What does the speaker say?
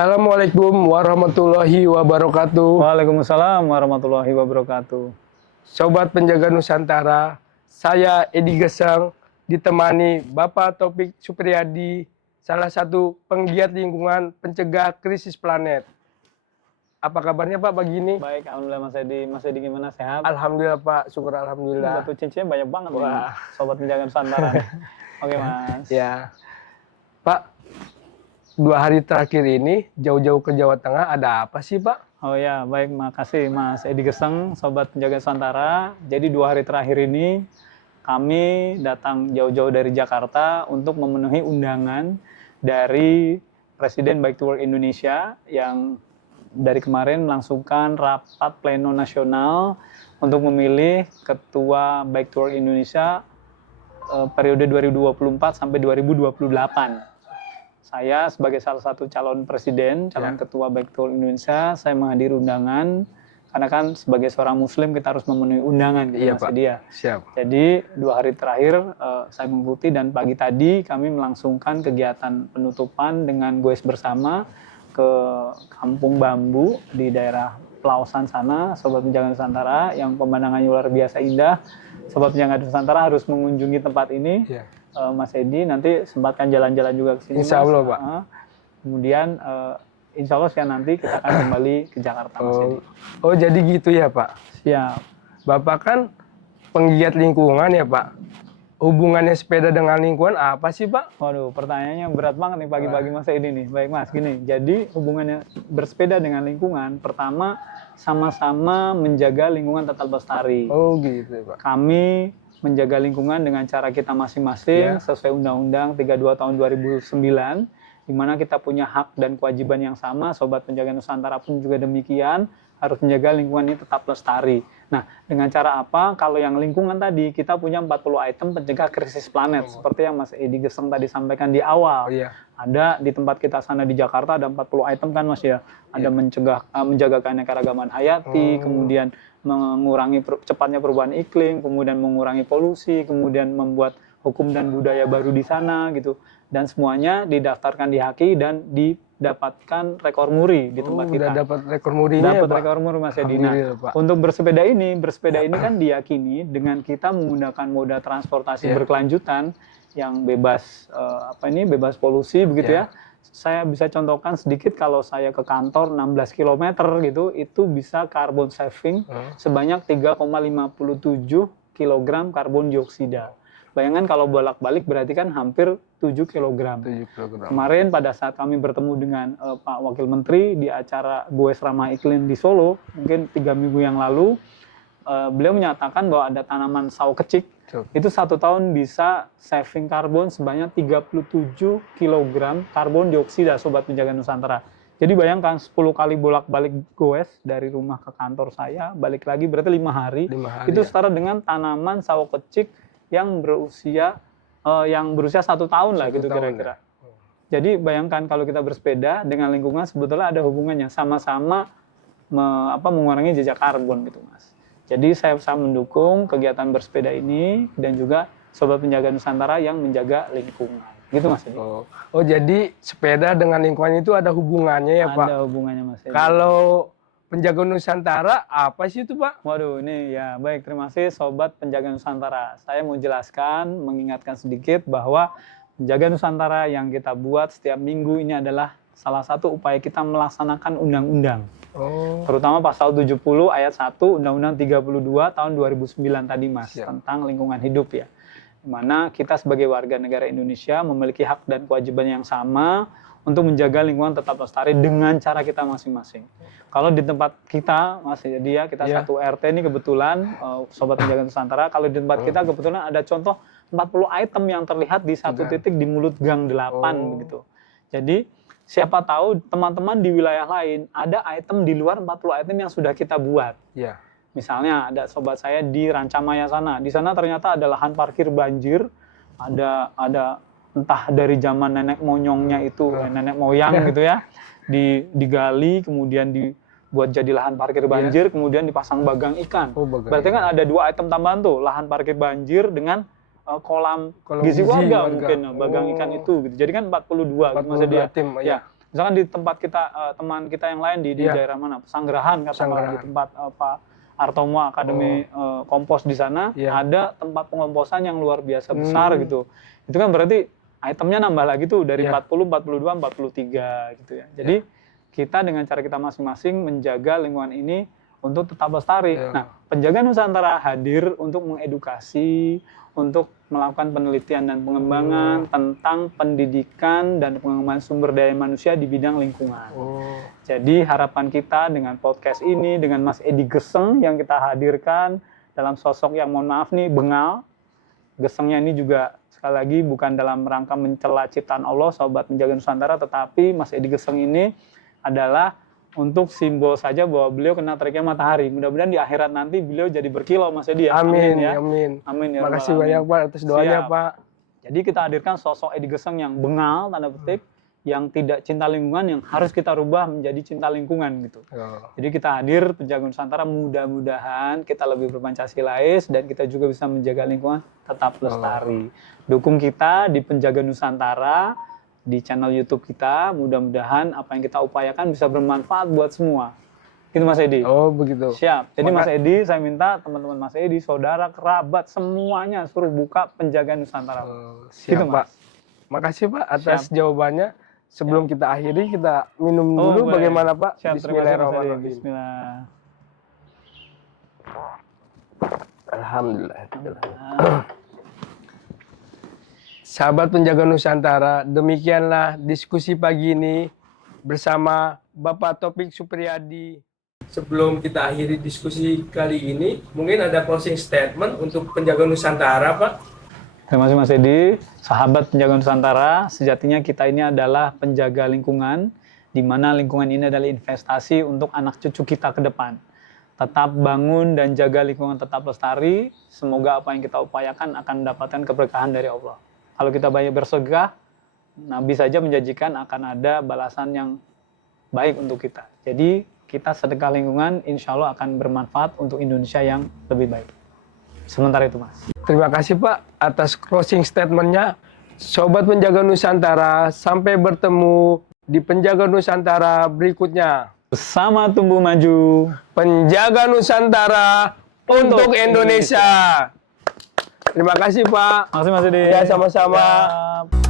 Assalamualaikum warahmatullahi wabarakatuh. Waalaikumsalam warahmatullahi wabarakatuh. Sobat Penjaga Nusantara, saya Edi Gesang ditemani Bapak Taufik Supriyadi, salah satu penggiat lingkungan pencegah krisis planet. Apa kabarnya Pak pagi ini? Baik, alhamdulillah Mas Edi. Mas Edi gimana, sehat? Alhamdulillah Pak, syukur alhamdulillah. Batu cincinnya banyak banget nih, Wah. Sobat Penjaga Nusantara. Oke Mas. Ya, Pak. 2 hari terakhir ini jauh-jauh ke Jawa Tengah, ada apa sih Pak? Oh ya, baik, makasih Mas Edi Gesang, Sobat Penjaga Nusantara. Jadi 2 hari terakhir ini kami datang jauh-jauh dari Jakarta untuk memenuhi undangan dari Presiden Bike to Work Indonesia yang dari kemarin melangsungkan rapat pleno nasional untuk memilih Ketua Bike to Work Indonesia periode 2024 sampai 2028. Saya sebagai salah satu calon presiden, calon ketua Bike to Work Indonesia, saya menghadiri undangan karena kan sebagai seorang muslim kita harus memenuhi undangan gitu, Iya, Mas Pak. Edi ya. Siap. Jadi 2 hari terakhir saya mengikuti dan pagi tadi kami melangsungkan kegiatan penutupan dengan goes bersama ke Kampung Bambu di daerah Pelausan sana, Sobat Penjaga Nusantara, yang pemandangannya luar biasa indah. Sobat Penjaga Nusantara harus mengunjungi tempat ini. Ya. Mas Edi nanti sempatkan jalan-jalan juga ke sini. Insya Allah, Mas. Pak. Kemudian insya Allah siang nanti kita akan kembali ke Jakarta, Mas Edi. Oh, jadi gitu ya Pak? Siap. Bapak kan penggiat lingkungan ya Pak? Hubungannya sepeda dengan lingkungan apa sih Pak? Waduh, pertanyaannya berat banget nih pagi-pagi Mas Edi nih. Baik Mas, gini. Jadi hubungannya bersepeda dengan lingkungan, pertama sama-sama menjaga lingkungan tetap lestari. Oh gitu ya Pak. Kami menjaga lingkungan dengan cara kita masing-masing sesuai Undang-Undang 32 tahun 2009, di mana kita punya hak dan kewajiban yang sama. Sobat Penjaga Nusantara pun juga demikian, harus menjaga lingkungan ini tetap lestari. Nah, dengan cara apa? Kalau yang lingkungan tadi, kita punya 40 item pencegah krisis planet, seperti yang Mas Edi Gesang tadi sampaikan di awal. Oh, iya. Ada di tempat kita sana di Jakarta ada 40 item kan Mas ya. Ada menjaga keanekaragaman hayati, kemudian mengurangi cepatnya perubahan iklim, kemudian mengurangi polusi, kemudian membuat hukum dan budaya baru di sana gitu. Dan semuanya didaftarkan di HAKI dan didapatkan rekor muri di tempat kita. Udah dapat rekor murinya ya Dapat Pak? rekor muri Mas Edi. Nah, Alhamdulillah, Pak. untuk bersepeda ini kan diyakini dengan kita menggunakan moda transportasi berkelanjutan yang bebas bebas polusi begitu ya. Saya bisa contohkan sedikit, kalau saya ke kantor 16 km gitu, itu bisa carbon saving sebanyak 3,57 kg karbon dioksida. Bayangkan kalau bolak-balik berarti kan hampir 7 kg. 7 kg. Kemarin pada saat kami bertemu dengan Pak Wakil Menteri di acara Goes Ramah Iklim di Solo, mungkin 3 minggu yang lalu, beliau menyatakan bahwa ada tanaman sawo kecik, itu 1 tahun bisa saving karbon sebanyak 37 kg karbon dioksida, Sobat Penjaga Nusantara. Jadi bayangkan 10 kali bolak-balik goes dari rumah ke kantor saya, balik lagi berarti 5 hari. Itu setara dengan tanaman sawo kecik yang berusia 1 tahun lah gitu kira-kira. Jadi bayangkan kalau kita bersepeda dengan lingkungan sebetulnya ada hubungannya, sama-sama mengurangi jejak karbon gitu Mas. Jadi saya mendukung kegiatan bersepeda ini dan juga Sobat Penjaga Nusantara yang menjaga lingkungan. Gitu Mas Edi. Oh, jadi sepeda dengan lingkungan itu ada hubungannya ya Pak? Ada hubungannya Mas Edi. Kalau Penjaga Nusantara apa sih itu Pak? Waduh, ini ya baik, terima kasih Sobat Penjaga Nusantara. Saya mau jelaskan, mengingatkan sedikit bahwa Penjaga Nusantara yang kita buat setiap minggu ini adalah salah satu upaya kita melaksanakan undang-undang. Terutama pasal 70 ayat 1 Undang-Undang 32 tahun 2009 tadi Mas, tentang lingkungan hidup ya. Di mana kita sebagai warga negara Indonesia memiliki hak dan kewajiban yang sama untuk menjaga lingkungan tetap lestari dengan cara kita masing-masing. Kalau di tempat kita, Mas Edi ya, kita satu RT ini kebetulan, Sobat Penjaga Nusantara, kalau di tempat kita kebetulan ada contoh 40 item yang terlihat di satu titik di mulut gang 8 begitu. Jadi siapa tahu teman-teman di wilayah lain ada item di luar 40 item yang sudah kita buat. Misalnya ada sobat saya di Rancamaya sana. Di sana ternyata ada lahan parkir banjir, ada entah dari zaman nenek moyangnya itu, nenek moyang gitu ya, digali kemudian dibuat jadi lahan parkir banjir, kemudian dipasang bagang ikan. Berarti kan ada 2 item tambahan tuh, lahan parkir banjir dengan kolam gizi warga mungkin bagang ikan itu gitu. Jadi kan 42 gitu Mas Edi. Ya. Misalkan di tempat kita, teman kita yang lain di Iya. daerah mana, Pesanggerahan katakanlah, di Pesanggerahan. tempat Pak Artomo Akademi Kompos di sana, Iya. ada tempat pengomposan yang luar biasa besar gitu. Itu kan berarti itemnya nambah lagi tuh dari Iya. 40, 42, 43 gitu ya. Jadi kita dengan cara kita masing-masing menjaga lingkungan ini untuk tetap lestari. Iya. Nah, Penjaga Nusantara hadir untuk mengedukasi, untuk melakukan penelitian dan pengembangan tentang pendidikan dan pengembangan sumber daya manusia di bidang lingkungan. Oh. Jadi harapan kita dengan podcast ini, dengan Mas Edi Geseng yang kita hadirkan dalam sosok yang mohon maaf nih, bengal. Gesengnya ini juga sekali lagi bukan dalam rangka mencela ciptaan Allah, Sobat Penjaga Nusantara, tetapi Mas Edi Geseng ini adalah untuk simbol saja bahwa beliau kena teriknya matahari. Mudah-mudahan di akhirat nanti beliau jadi berkilau, Mas Edi ya. Amin, ya. amin. Amin ya. Makasih Rabbal banyak alamin. Pak atas doanya Siap. Pak. Jadi kita hadirkan sosok Edi Geseng yang bengal, tanda petik, yang tidak cinta lingkungan, yang harus kita rubah menjadi cinta lingkungan gitu. Oh. Jadi kita hadir Penjaga Nusantara, mudah-mudahan kita lebih berpancasilais dan kita juga bisa menjaga lingkungan tetap lestari. Dukung kita di Penjaga Nusantara, di channel YouTube kita, mudah-mudahan apa yang kita upayakan bisa bermanfaat buat semua. Gitu Mas Edi. Oh, begitu. Siap. Jadi Mas Edi, saya minta teman-teman Mas Edi, saudara, kerabat, semuanya suruh buka Penjaga Nusantara. Oh, siap Gitu, Pak. Mas. Makasih Pak atas jawabannya. Sebelum kita akhiri, kita minum Oh, dulu boleh. bagaimana Pak? Siap, terima kasih Mas Edi. Bismillahirrahmanirrahim. Bismillah. Alhamdulillah. Sahabat Penjaga Nusantara, demikianlah diskusi pagi ini bersama Bapak Taufik Supriyadi. Sebelum kita akhiri diskusi kali ini, mungkin ada closing statement untuk Penjaga Nusantara, Pak. Terima kasih Mas Edi. Sahabat Penjaga Nusantara, sejatinya kita ini adalah penjaga lingkungan, di mana lingkungan ini adalah investasi untuk anak cucu kita ke depan. Tetap bangun dan jaga lingkungan tetap lestari. Semoga apa yang kita upayakan akan mendapatkan keberkahan dari Allah. Kalau kita banyak bersedekah, Nabi saja menjanjikan akan ada balasan yang baik untuk kita. Jadi kita sedekah lingkungan, insya Allah akan bermanfaat untuk Indonesia yang lebih baik. Sementara itu Mas. Terima kasih Pak atas closing statement-nya. Sobat Penjaga Nusantara, sampai bertemu di Penjaga Nusantara berikutnya. Bersama tumbuh maju. Penjaga Nusantara untuk Indonesia. Terima kasih Pak. Makasih Mas Edi. Ya, sama-sama. Siap.